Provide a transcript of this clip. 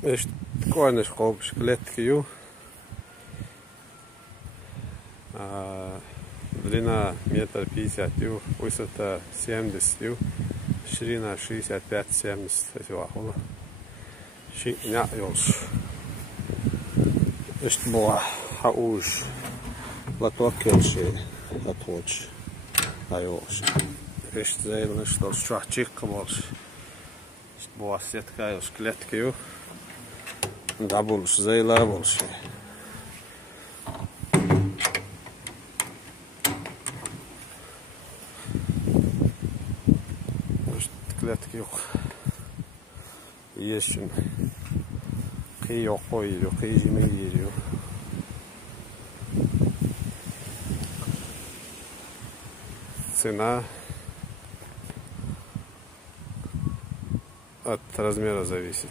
Такой хлопчик клетки. Длина 1,50 м, высота 70 м, ширина 65-70 см. Шикня ёлш. Была хауш. Латок кельши аточ. Айош. Зейлен что штрахчик камолш. Была сетка ёлш клетки. Дабулш зейла волши. Клетки yok. Yeşim. Kıyı yok koyuyor. Kıyıcını giriyor. Цена от размера зависит.